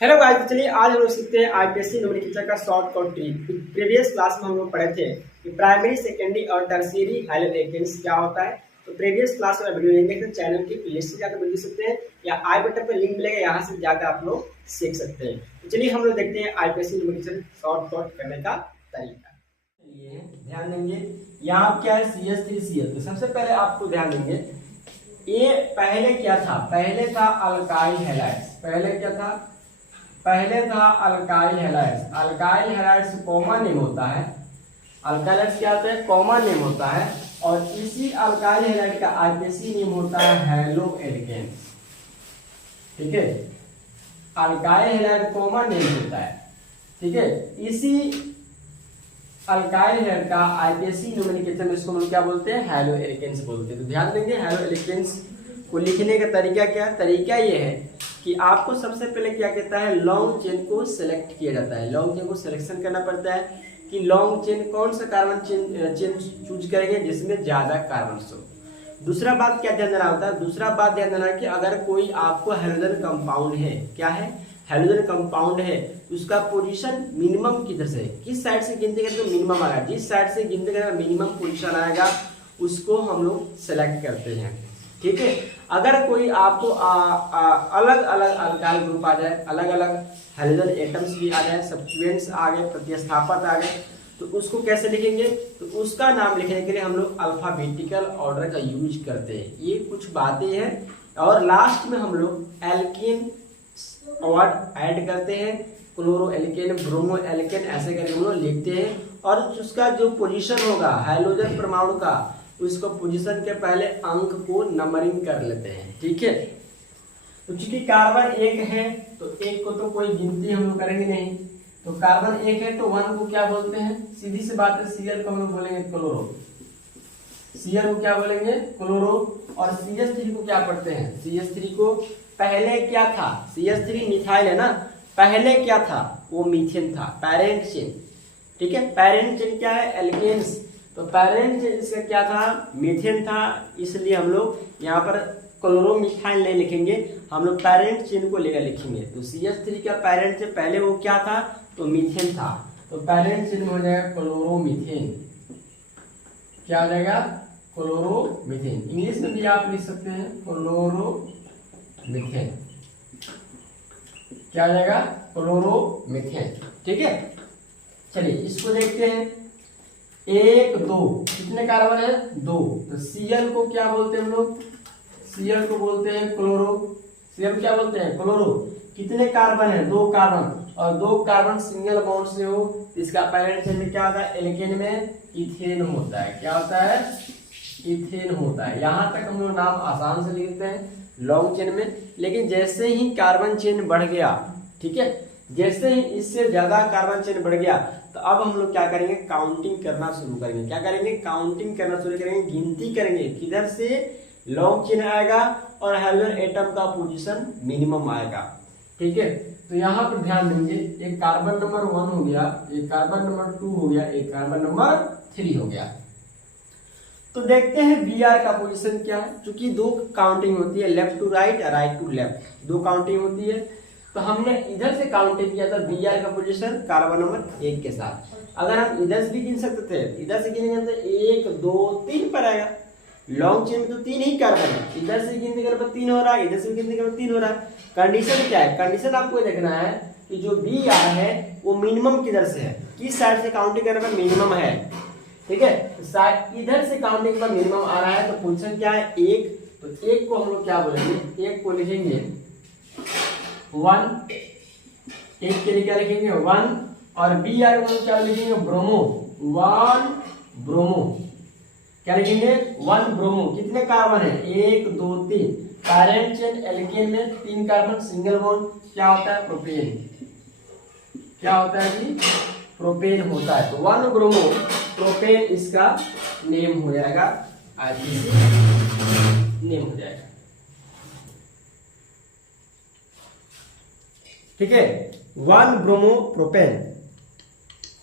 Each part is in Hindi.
हेलो गाइस, चलिए आज हम लोग सीखते हैं आईपीएससी नोमेनक्लेचर का short cut trick. Previous class में हम लोग पढ़े थे कि प्राइमरी, सेकेंडरी और टर्शियरी हाइलोकेंस क्या होता है। तो प्रीवियस क्लास में वीडियो नहीं देख चैनल की प्लेलिस्ट से जाकर देख सकते हैं या आई बटन पर लिंक मिलेगा, यहाँ से जाकर आप लोग सीख सकते हैं। तो चलिए हम लोग देखते हैं आईपीएससी नोमेनक्लेचर शॉर्ट कट करने का तरीका। ध्यान देंगे यहाँ क्या है CH3Cl। तो सबसे पहले आपको ध्यान देंगे ये पहले क्या था, पहले था अल्काइल हैलाइड्स। पहले था alkyl halides. Alkyl halides common name होता है। अल्काइल हैलाइड्स क्या होता है, कॉमन नेम होता है। और इसी अल्काइल हैलाइड का आईपीएससी नेम होता है हैलो एल्केन्स। ठीक है, अल्काइल हैलाइड कॉमन नेम होता है। ठीक है, इसी अल्काइल हैलाइड का आईपीएससी नोमेनक्लेचर में इसको हम लोग क्या बोलते हैं, हैलो एल्केन्स बोलते हैं। तो ध्यान देंगे हैलो एल्केन्स को लिखने का तरीका क्या, तरीका ये है कि आपको सबसे पहले क्या कहता है, लॉन्ग चेन को सिलेक्ट किया जाता है। लॉन्ग चेन को सिलेक्शन करना पड़ता है कि लॉन्ग चेन कौन सा कार्बन चेन चूज करेंगे जिसमें ज्यादा कार्बन हो। दूसरा बात क्या ध्यान देना होता है, दूसरा बात ध्यान देना कि अगर कोई आपको हाइड्रोजन कंपाउंड है, क्या है, हाइड्रोजन कंपाउंड है, उसका पोजीशन मिनिमम किधर से, किस साइड से गिनती करें तो मिनिमम आएगा। जिस साइड से गिनती करें मिनिमम पोजीशन आएगा उसको हम लोग सेलेक्ट करते हैं। ठीक है, अगर कोई आपको अलग अलग अल्काइल ग्रुप आ जाए, अलग अलग हाइड्रोजन एटम्स भी आ जाए, सब्स्टिट्यूएंट्स आ गए, प्रतिस्थापक आ गए, तो उसको कैसे लिखेंगे, तो उसका नाम लिखने के लिए हम लोग अल्फाबेटिकल ऑर्डर का यूज करते हैं। ये कुछ बातें हैं। और लास्ट में हम लोग एल्केन वर्ड ऐड करते हैं, क्लोरो एल्केन, ब्रोमो एल्केन, ऐसे करके हम लोग लिखते हैं। और उसका जो पोजीशन होगा हाइड्रोजन परमाणु का, उसको पोजीशन के पहले अंक को नंबरिंग कर लेते हैं। ठीक है, तो चूंकि कार्बन एक है तो एक को तो कोई गिनती हम लोग करेंगे नहीं। तो कार्बन एक है तो 1 को क्या बोलते हैं, सीधी सी बात है, Cl को हम लोग बोलेंगे क्लोरो। Cl को क्या बोलेंगे, क्लोरो। और CH3 को क्या पढ़ते हैं, CH3 को पहले क्या था, CH3 मिथाइल है ना, पहले क्या था, वो मीथेन था, पेरेंट चेन। ठीक है, पेरेंट चेन क्या है, एल्केन्स। तो पेरेंट चेन इसका क्या था, मीथेन था, इसलिए हम लोग यहाँ पर क्लोरोमिथाइल नहीं लिखेंगे, हम लोग पेरेंट चेन को लेकर लिखेंगे। तो CH3 का पेरेंट चेन पहले वो क्या था, तो मीथेन था, तो पेरेंट चेन हो जाएगा क्लोरोमीथेन। क्या आ जाएगा, क्लोरोमीथेन। इंग्लिश में भी आप लिख सकते हैं क्लोरोमीथेन। क्या आ जाएगा, क्लोरोमीथेन। ठीक है, चलिए इसको देखते हैं। 1 2 कितने कार्बन है, 2। तो Cl को क्या बोलते हैं हम लोग, Cl को बोलते हैं क्लोरो। Cl क्या बोलते हैं, क्लोरो। कितने कार्बन है, 2 कार्बन। और 2 कार्बन सिंगल बॉन्ड से हो, इसका पेरेंट चेन क्या होता है, एल्केन में इथेन होता है। क्या होता है, इथेन होता है। यहाँ तक हम लोग नाम आसान से लिखते हैं लॉन्ग चेन में। लेकिन जैसे ही कार्बन चेन बढ़ गया, ठीक है, जैसे ही इससे ज्यादा कार्बन चेन बढ़ गया, तो अब हम लोग क्या करेंगे, काउंटिंग करना शुरू करेंगे। क्या करेंगे, काउंटिंग करना शुरू करेंगे, गिनती करेंगे, किधर से लॉन्ग चेन आएगा और हाइड्रोजन एटम का पोजीशन मिनिमम आएगा। ठीक है, तो यहाँ पर ध्यान देंगे, एक कार्बन नंबर 1 हो गया, एक कार्बन नंबर 2 हो गया, एक कार्बन नंबर 3 हो गया। तो देखते हैं Br का पोजीशन क्या है। चूंकि 2 काउंटिंग होती है, left to right, right to left, 2 counting होती है। तो हमने इधर से काउंटिंग किया था Br का पोजीशन कार्बन नंबर 1 के साथ। अगर हम इधर से भी गिन सकते थे, इधर से गिनेंगे तो 1 2 3 पर आएगा। लॉन्ग चेन में तो 3 ही कार्बन है, इधर से गिनती करने पर 3 हो रहा है, इधर से गिनती करने पर 3 हो रहा है। कंडीशन क्या है, कंडीशन आपको देखना है कि जो Br है वो मिनिमम किधर से है, किस साइड से काउंटिंग करने पर मिनिमम है। ठीक है, इधर से काउंटिंग पर मिनिमम आ रहा है, तो पोजीशन क्या है, 1। तो 1 को हम लोग क्या बोलेंगे, 1 को लिखेंगे 1, 1 के लिए क्या लिखेंगे 1। और Br को क्या लिखेंगे, ब्रोमो, 1 ब्रोमो। क्या लिखेंगे, 1 ब्रोमो। कितने कार्बन है, 1 2 3। पेरेंट चेन एल्केन में 3 कार्बन सिंगल बॉन्ड, क्या होता है, प्रोपेन। क्या होता है जी, प्रोपेन होता है। तो 1 ब्रोमो प्रोपेन इसका नेम हो जाएगा, आईपीएससी नेम हो जाएगा। ठीक है, 1 ब्रोमो प्रोपेन।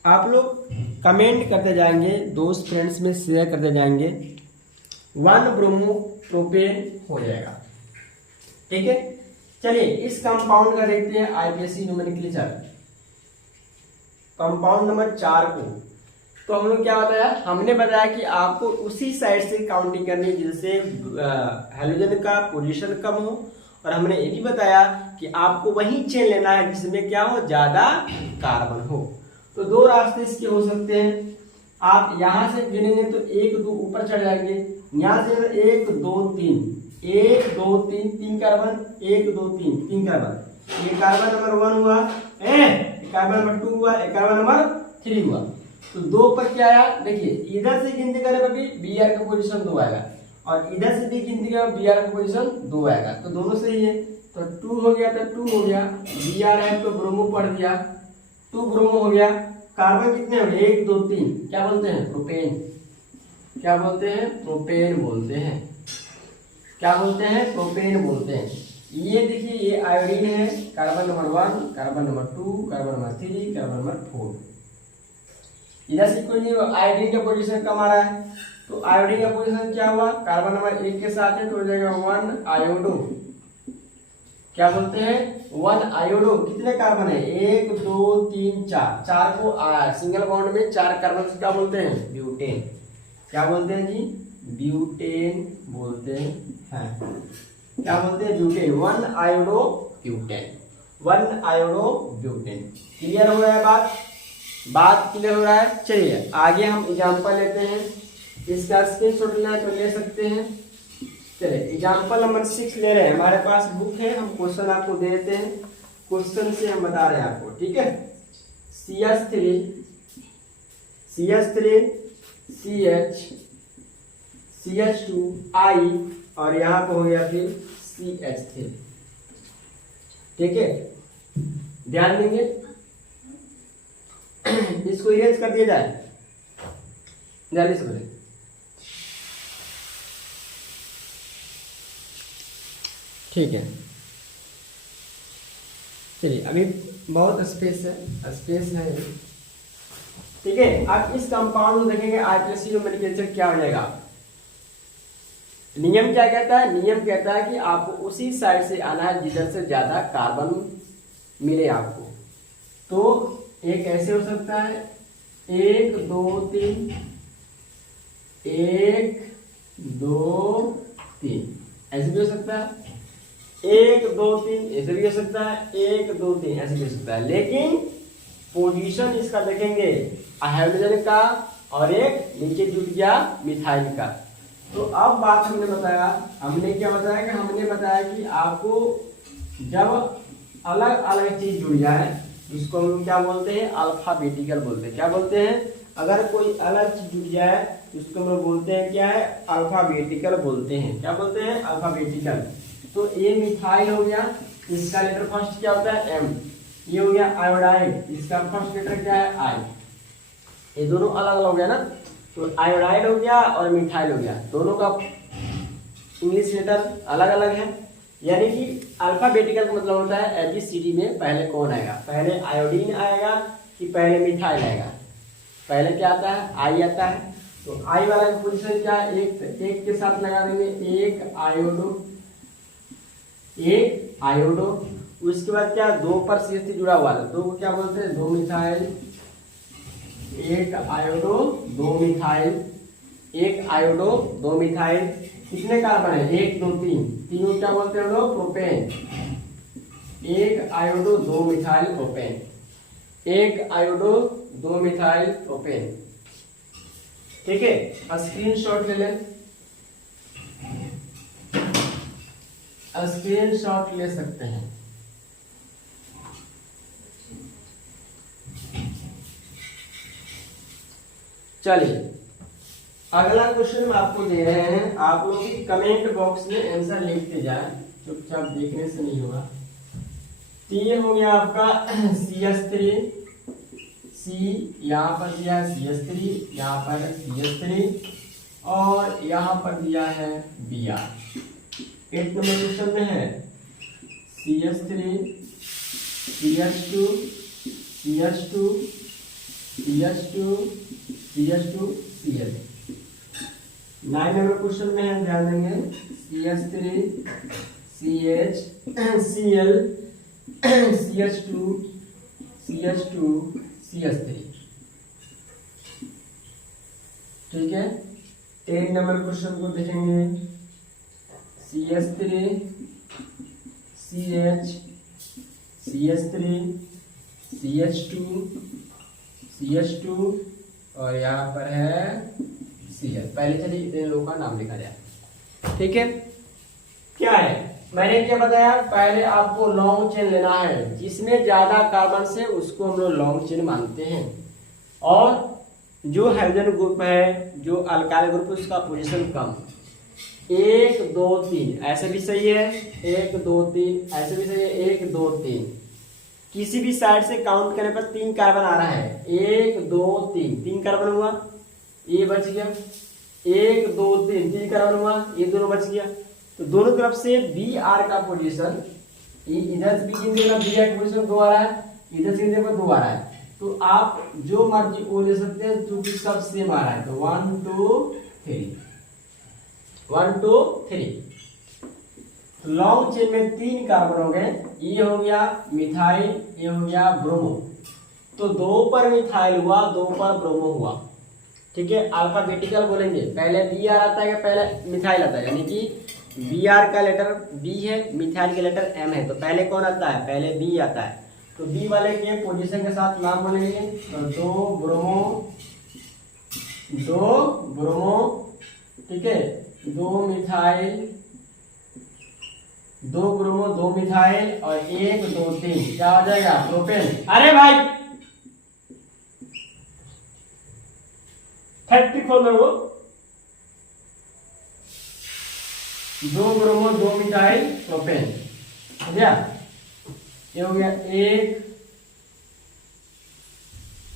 आप लोग कमेंट करते जाएंगे, दोस्त फ्रेंड्स में शेयर करते जाएंगे, 1 ब्रोमो प्रोपेन हो जाएगा। ठीक है, चलिए इस कंपाउंड का देखते हैं आईपीएससी नोमेनक्लेचर, कंपाउंड नंबर 4 को। तो हम लोग क्या बताया, हमने बताया कि आपको उसी साइड से काउंटिंग करनी है जिससे हैलोजन का पोजीशन कम हो, और हमने ये भी बताया कि आपको वही चेन लेना है जिसमें क्या हो, ज्यादा कार्बन हो। तो दो रास्ते इसके हो सकते हैं, आप यहां से गिनेंगे तो 1 2 ऊपर चढ़ जाएंगे, यहां से 1 2 3 1 2 3 3 कार्बन, 1 2 3 3 कार्बन, ये कार्बन नंबर 1 हुआ, कार्बन नंबर 2 हुआ, कार्बन नंबर 3 हुआ। तो 2 पर क्या आया, देखिए इधर से गिनती करने पर भी बी आर का पोजीशन 2 आएगा, और इधर से भी गिनती करने पर बी आर का पोजीशन 2 आएगा, तो दोनों सही है। तो 2 हो गया तो 2 हो गया, बी आर है तो ब्रोमो पढ़ दिया, 2 ब्रोमो हो गया। कार्बन कितने हो गए, 1 2 3, क्या बोलते हैं, प्रोपेन। क्या बोलते हैं, प्रोपेन बोलते हैं। क्या बोलते हैं, प्रोपेन बोलते हैं। ये देखिए ये आयोडीन है, carbon number 1, carbon number 2, carbon number 3, carbon number 4। इधर से कोई नहीं, आयोडीन का पोजीशन कम आ रहा है, तो आयोडीन का पोजीशन क्या हुआ, कार्बन नंबर 1 के साथ है तो हो जाएगा 1 आयोडो। क्या बोलते हैं, 1 आयोडो। कितने कार्बन है, 1 2 3 4, 4 को सिंगल बॉन्ड में 4 कार्बन से क्या बोलते हैं, ब्यूटेन। क्या बोलते हैं जी, ब्यूटेन बोलते हैं। क्या बोलते हैं, butane, 1 iodo butane, 1 iodo butane. Clear हो रहा है बात क्लियर हो रहा है। चलिए आगे हम एग्जांपल लेते हैं, इसका स्क्रीनशॉट लेना है तो ले सकते हैं। चलिए एग्जांपल नंबर 6 ले रहे हैं, हमारे पास बुक है, हम क्वेश्चन आपको दे देते हैं, क्वेश्चन से हम बता रहे हैं आपको, ठीक है। CH3 CH CH2 I, और यहाँ पे हो गया फिर CH3, ठीक है। ध्यान देंगे, इसको इरेज कर दिया जाए जल्दी से बोले। ठीक है, चलिए अभी बहुत स्पेस है, ठीक है। अब इस कंपाउंड को देखेंगे आईपीएससी नोमेनक्लेचर क्या हो जाएगा। नियम क्या कहता है, नियम कहता है कि आपको उसी साइड से आना है जिधर से ज्यादा कार्बन मिले आपको। तो एक ऐसे हो सकता है, 1 2 3 1 2 3, ऐसे भी हो सकता है, 1 2 3 ऐसे भी हो सकता है, 1 2 3 ऐसे भी हो सकता है। लेकिन पोजीशन इसका देखेंगे, हाइड्रोजन का और एक नीचे जुड़ गया मिथाइल का। तो अब बात हमने बताया कि आपको जब अलग अलग चीज जुड़ जाए उसको हम क्या बोलते हैं, अल्फाबेटिकल बोलते हैं। क्या बोलते हैं, अगर कोई अलग चीज जुड़ जाए उसको हम लोग बोलते हैं क्या है, अल्फाबेटिकल बोलते हैं। क्या बोलते हैं, अल्फाबेटिकल। तो ये मिथाइल हो गया, इसका लेटर फर्स्ट क्या होता है, M। ये हो गया आयोडाइड, इसका फर्स्ट लेटर क्या है, I। ये दोनों अलग अलग हो गया ना, तो आयोडाइड हो गया और मिथाइल हो गया, दोनों का इंग्लिश लेटर अलग अलग है। यानी कि अल्फाबेटिकल का मतलब होता है ABCD में पहले कौन आएगा, पहले आयोडीन आएगा कि पहले मिथाइल आएगा। पहले क्या आता है, I आता है। तो I वाला का पोजीशन क्या है, एक के साथ लगा देंगे, एक आयोडो। उसके बाद क्या, 2 पर CH3 जुड़ा हुआ है, 2 को क्या बोलते हैं, 2 methyl, 1 iodo 2 methyl, 1 iodo 2 methyl. कितने कार्बन है, 1 2 3, तीनों क्या बोलते हैं लोग, propane. 1 iodo 2 methyl propane, 1 iodo 2 methyl propane, ठीक है। स्क्रीनशॉट ले लें, स्क्रीनशॉट ले सकते हैं। चलिए अगला क्वेश्चन हम आपको दे रहे हैं, आप लोग कमेंट बॉक्स में आंसर लिखते जाए, चुपचाप देखने से नहीं होगा। तो ये हो गया आपका CH3, C यहाँ पर दिया है CH3, यहाँ पर CH3 और यहाँ पर दिया है Br। 8 नंबर क्वेश्चन में है CH3 CH2 CH2 CH2 CH2 CH। 9 number question में है, ध्यान देंगे, CH3 CH Cl CH2 CH2 CH3। ठीक है, 10 नंबर क्वेश्चन को देखेंगे। CH3 CH CH3 CH2 CH2 और यहाँ पर है Cl। पहले चलिए इन लोगों का नाम लिखा जाए। ठीक है, क्या है मैंने क्या बताया, पहले आपको लॉन्ग चेन लेना है, जिसमें ज्यादा कार्बन से उसको हम लोग लॉन्ग चेन मानते हैं। और जो हाइड्रोजन ग्रुप है, जो अल्काइल ग्रुप है, उसका पोजीशन कम, 1 2 3 ऐसे भी सही है, 1 2 3 ऐसे भी सही है, 1 2 3 किसी भी साइड से काउंट करने पर 3 कार्बन आ रहा है, 1 2 3 कार्बन हुआ, ये बच गया, 1 2 3 कार्बन हुआ, ये दोनों बच गया। तो दोनों तरफ से बी आर का पोजीशन, इधर से भी गिन बी आर का पोजीशन 2 आ रहा है, इधर से गिन 2 आ रहा है। तो आप जो मर्जी वो ले सकते हैं, क्योंकि सब सेम आ रहा है। तो 1 2 3 1 2 3 लॉन्ग चेन में 3 कार्बन हो गए। ये हो गया मिथाइल, ये हो गया ब्रोमो। तो 2 पर मिथाइल हुआ, 2 पर ब्रोमो हुआ। ठीक है, अल्फाबेटिकल बोलेंगे, पहले बी आर आता है या पहले मिथाइल आता है, यानी कि बी आर का लेटर बी है, मिथाइल का लेटर एम है, तो पहले कौन आता है, पहले बी आता है। तो बी वाले के पोजीशन के साथ नाम बोलेंगे। तो 2 ब्रोमो, ठीक है, 2 मिथाइल, 2 ब्रोमो 2 मिथाइल और 1 2 3 क्या हो जाएगा, प्रोपेन। अरे भाई फैक्ट्री खोल दो, 2 ब्रोमो 2 मिथाइल प्रोपेन हो गया। ये हो गया 1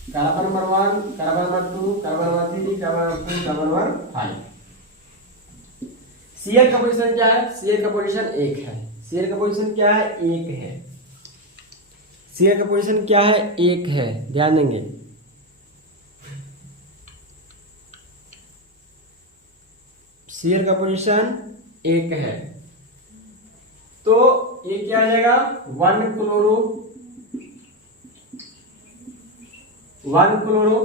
carbon number 1, carbon number 2, carbon number 3, carbon number 2, carbon number 5। Cl का पोजीशन क्या है, Cl का पोजीशन 1 है। Cl का पोजीशन क्या है, 1 है। Cl का पोजीशन क्या है, 1 है, ध्यान देंगे। Cl का पोजीशन 1 है, तो ये क्या आ जाएगा, 1 क्लोरो, 1 क्लोरो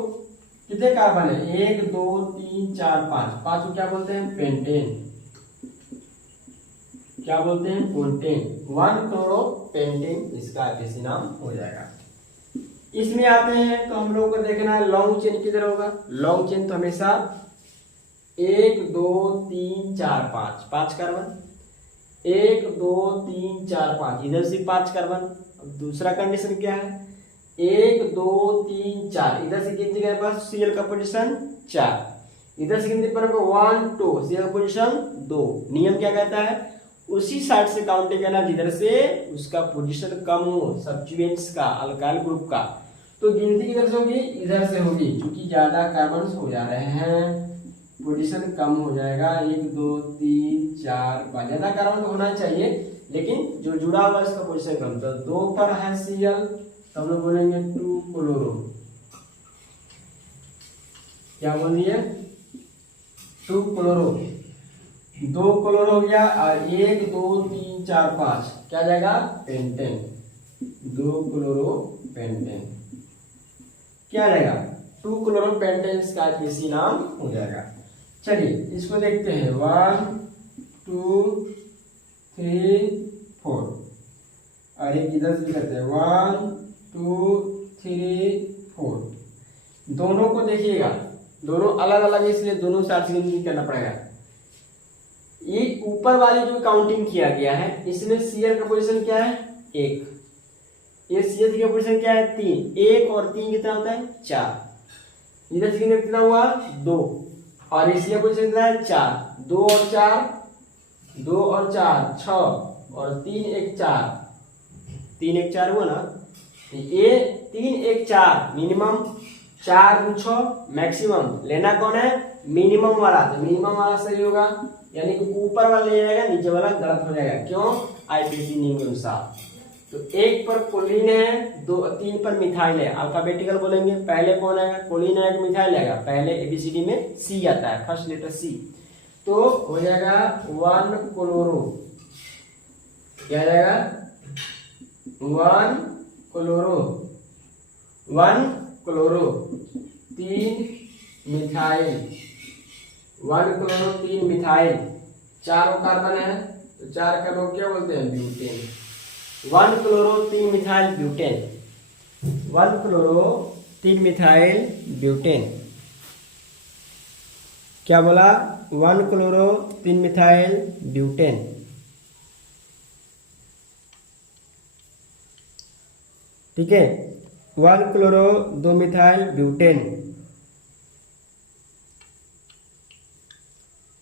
कितने कार्बन है, 1 2 3 4 5, 5 को क्या बोलते हैं, पेंटेन। क्या बोलते हैं, पेंटेन। 1 क्लोरो पेंटेन इसका ऐसे नाम हो जाएगा। इसमें आते हैं तो हम लोग को देखना है लॉन्ग चेन किधर होगा। लॉन्ग चेन तो हमेशा 1 2 3 4 5 5 कार्बन, 1 2 3 4 5, इधर से 5 कार्बन। अब दूसरा कंडीशन क्या है, 1 2 3 4, इधर से गिनती के पास Cl का पोजीशन 4, इधर से गिनती पर 1 2, Cl का पोजीशन 2। नियम क्या कहता है, उसी साइड से काउंटिंग करना जिधर से उसका पोजीशन कम हो, सब्स्टिट्यूएंट्स का, अल्काइल ग्रुप का। तो गिनती किधर से होगी, इधर से होगी, क्योंकि ज्यादा कार्बन हो जा रहे हैं, पोजीशन कम हो जाएगा। 1 2 3 4 5, ज्यादा कार्बन होना चाहिए, लेकिन जो जुड़ा हुआ इसका पोजीशन कम। तो 2 पर है Cl, तो हम लोग बोलेंगे 2 क्लोरो। क्या बोल दिए, 2 क्लोरो, 2 क्लोरो हो गया। और 1 2 3 4 5 क्या जाएगा, पेंटेन, 2 क्लोरो पेंटेन क्या जाएगा, 2 क्लोरो पेंटेन इसका किसी नाम हो जाएगा। चलिए इसको देखते हैं, 1 2 3 4, और एक इधर से करते हैं 1 2 3 4। दोनों को देखिएगा, दोनों अलग अलग है, इसलिए दोनों साथ गिनती करना पड़ेगा। ये ऊपर वाली जो काउंटिंग किया गया है, इसमें Cl का पोजीशन क्या है, 1, ये Cl का पोजीशन क्या है, 3, 1 और 3 कितना होता है, 4। इधर से कितना हुआ, 2, और इसलिए पोजीशन कितना है, 4, 2 और 4 2 और 4 6, और 3 1 4, 3 1 4 हुआ ना। ये 3 1 4 मिनिमम, 4 2 6 मैक्सिमम। लेना कौन है, मिनिमम वाला। तो मिनिमम वाला सही होगा, यानी कि ऊपर वाला ले जाएगा, नीचे वाला गलत हो जाएगा। क्यों, आईपीसी नियम के अनुसार। तो 1 पर कोलिन है, 2 3 पर मिथाइल है। अल्फाबेटिकल बोलेंगे, पहले कौन आएगा, कोलिन आएगा, मिथाइल आएगा। पहले एबीसीडी में सी आता है, फर्स्ट लेटर सी। तो हो जाएगा 1 क्लोरो, क्या आ जाएगा, 1 chloro 3 methyl, 1 chloro 3 methyl, 4 carbon है तो 4 का लोग क्या बोलते हैं, butane. 1 chloro 3 methyl butane, 1 chloro 3 methyl butane. क्या बोला, 1 क्लोरो 3 मिथाइल ब्यूटेन। ठीक है, 1 chloro 2 methyl butane,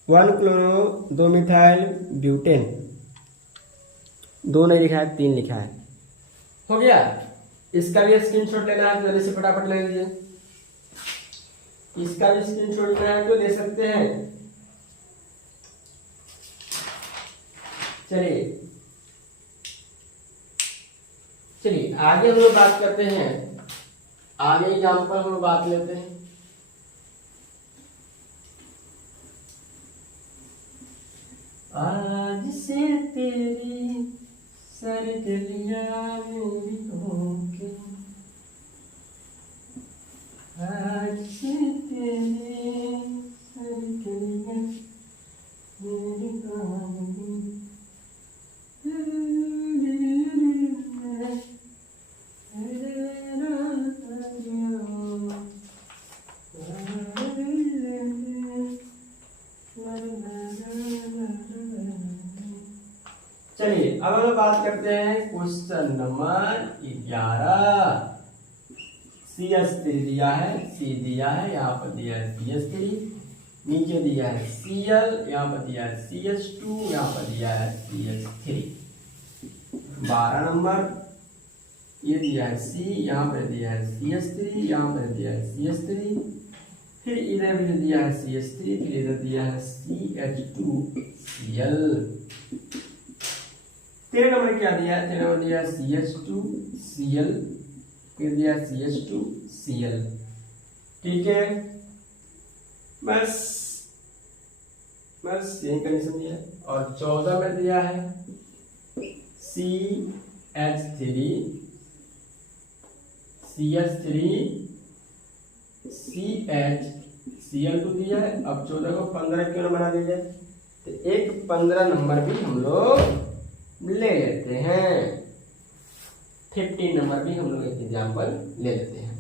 1 chloro 2 methyl butane. 2 नहीं लिखा है, 3 लिखा है। हो गया। इसका भी स्क्रीनशॉट लेना है तो जल्दी से फटाफट ले लीजिए। इसका भी स्क्रीनशॉट लेना है तो ले सकते हैं। चलिए आगे हम लोग बात करते हैं। आगे एग्जाम्पल हम लोग बात लेते हैं। आज से तेरी सरगलियां मेरी होंगी, आज से तेरी सरगलियां मेरी होंगी। चलिए अब हम बात करते हैं क्वेश्चन नंबर 11। CH3 दिया है, C दिया है, यहाँ पर दिया है CH3, नीचे दिया है Cl, यहाँ पर दिया है CH2, यहाँ पर दिया है CH3। 12 नंबर ये दिया है C, यहाँ पर दिया है CH3, यहाँ पर दिया है CH3, फिर इधर भी दिया है CH3, फिर इधर दिया है CH2Cl। 13 नंबर क्या दिया है, 13 नंबर दिया है CH2Cl, फिर दिया है CH2Cl। ठीक है, बस यही कंडीशन दिया है। और 14 में दिया है CH3 CH2 दिया है। अब 14 को 15 क्यों ना बना दिया जाए, तो एक 15 नंबर भी हम लोग ले लेते हैं। 15 नंबर भी हम लोग एक एग्जाम्पल ले लेते हैं।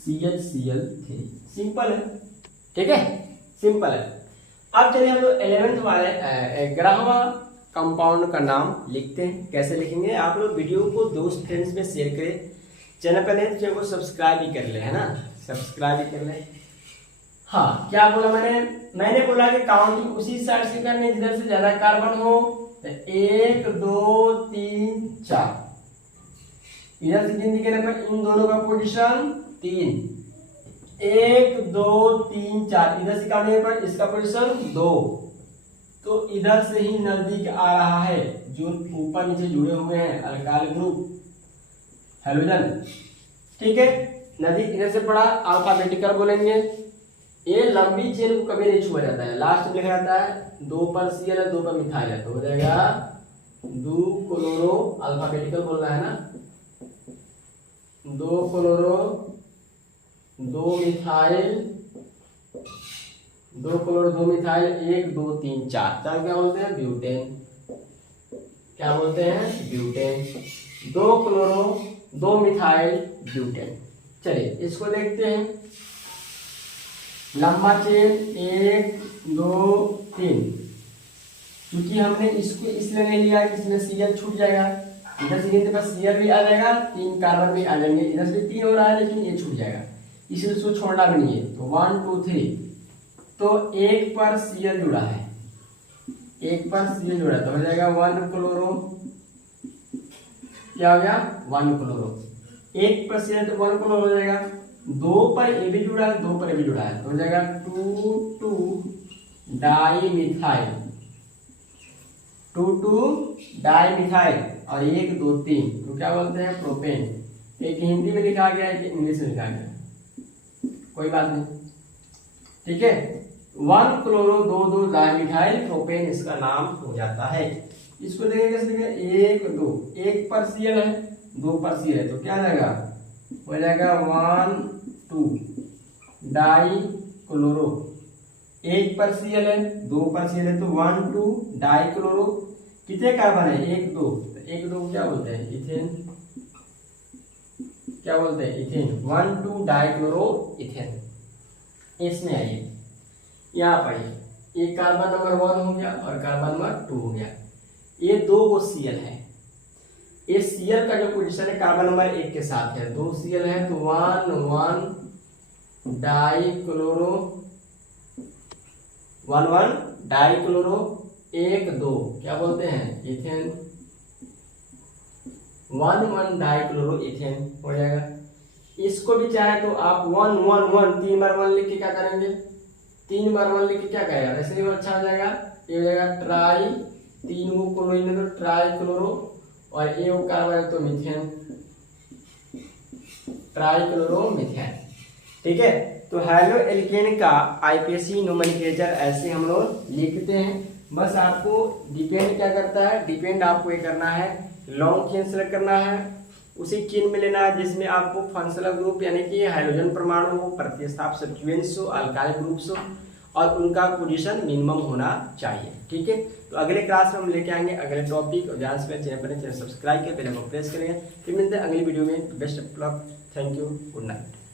CHCl3 सिंपल है, ठीक है, सिंपल है। अब चलिए हम लोग 11th वाले 11वां कंपाउंड का नाम लिखते हैं। कैसे लिखेंगे, आप लोग वीडियो को दोस्त फ्रेंड्स में शेयर करें। चैनल पर नहीं तो चैनल को सब्सक्राइब भी कर ले, है ना, सब्सक्राइब भी कर ले। हाँ, क्या बोला मैंने बोला कि काउंटिंग उसी साइड से करनी जिधर से ज्यादा कार्बन हो। तो 1 2 3 4, इधर से गिनती करने पर इन दोनों का पोजीशन 3, 1 2 3 4, इधर से काटने पर इसका पोजीशन 2। तो इधर से ही नजदीक आ रहा है, जो ऊपर नीचे जुड़े हुए हैं अल्काइल ग्रुप हेलोजन। ठीक है, नजदीक इधर से पड़ा, अल्फाबेटिकल बोलेंगे। ये लंबी चेन को कभी नहीं छुआ जाता है, लास्ट में लिखा जाता है 2 पर Cl है, 2 पर मिथाइल है, तो हो जाएगा 2 क्लोरो, अल्फाबेटिकल बोल रहा है ना, 2 क्लोरो 2 मिथाइल, 2 क्लोरो 2 मिथाइल 1 2 3 4, क्या बोलते हैं, ब्यूटेन। क्या बोलते हैं, ब्यूटेन। 2 chloro 2 methyl butane. चलिए इसको देखते हैं। लंबा चेन 1 2 3, क्योंकि हमने इसको इसलिए नहीं लिया कि इसमें Cl छूट जाएगा, इधर से गिनते पर Cl भी आ जाएगा, 3 कार्बन भी आ जाएंगे, इधर से 3 हो रहा है लेकिन ये छूट जाएगा, इसलिए इसको छोड़ना भी नहीं है। तो 1 2 3, तो 1 पर Cl जुड़ा है, 1 पर Cl जुड़ा तो हो जाएगा 1 क्लोरो, क्या हो गया 1 क्लोरो, 1 पर Cl तो 1 क्लोरो हो जाएगा। 2 पर ए भी जुड़ा है, 2 पर ए भी जुड़ा है, तो हो जाएगा 2 2 डाइमिथाइल, 2 2 डाइमिथाइल, और 1 2 3, तो क्या बोलते हैं, प्रोपेन। एक हिंदी में लिखा गया है, एक इंग्लिश में लिखा गया, कोई बात नहीं, ठीक है। 1 क्लोरो 2 डाइमिथाइल प्रोपेन इसका नाम हो जाता है। इसको देखेंगे कैसे देखेंगे, 1 2, 1 पर Cl है, 2 पर Cl है, तो क्या जाएगा, हो जाएगा 1 2 डाई क्लोरो, 1 पर Cl है, 2 पर Cl है, तो 1 2 डाई क्लोरो, कितने कार्बन है, 1 2, तो 1 2 क्या बोलते हैं, इथेन, क्या बोलते हैं, इथेन, 1 2 डाई क्लोरो इथेन। इसमें आइए, यहाँ पर ये कार्बन नंबर 1 हो गया और कार्बन नंबर 2 हो गया, ये 2 वो Cl है, ये Cl का जो पोजीशन है कार्बन नंबर 1 के साथ है, 2 Cl है, तो 1 1 डाई क्लोरो, 1 1 डाई क्लोरो, 1 2 क्या बोलते हैं, इथेन, 1 1 डाई क्लोरो इथेन हो जाएगा। इसको भी चाहे तो आप 1 1 1 3 बार 1 लिख के क्या करेंगे, 3 बार 1 लिख के क्या करेगा, वैसे ही अच्छा हो जाएगा, ये हो जाएगा ट्राई, 3 वो क्लोरीन है तो ट्राई क्लोरो, और ये वो कार्बन है तो मीथेन, ट्राई क्लोरो मीथेन। ठीक है, तो हैलो एल्केन का आईपीएसी नोमेनक्लेचर ऐसे हम लोग लिखते हैं। बस आपको डिपेंड क्या करता है, डिपेंड आपको ये करना है, लॉन्ग चेन सेलेक्ट करना है, उसी चेन में लेना है जिसमें आपको फंक्शनल ग्रुप यानी कि हाइड्रोजन परमाणु हो, प्रतिस्थाप सब्स्टिट्यूएंट्स हो, अल्काइल ग्रुप्स हो, और उनका पोजीशन मिनिमम होना चाहिए। ठीक है, तो अगले क्लास में हम लेके आएंगे अगले टॉपिक, और ध्यान से चैनल सब्सक्राइब किया, पहले हम प्रेस करेंगे, फिर मिलते हैं अगली वीडियो में। Best of luck, thank you, good night.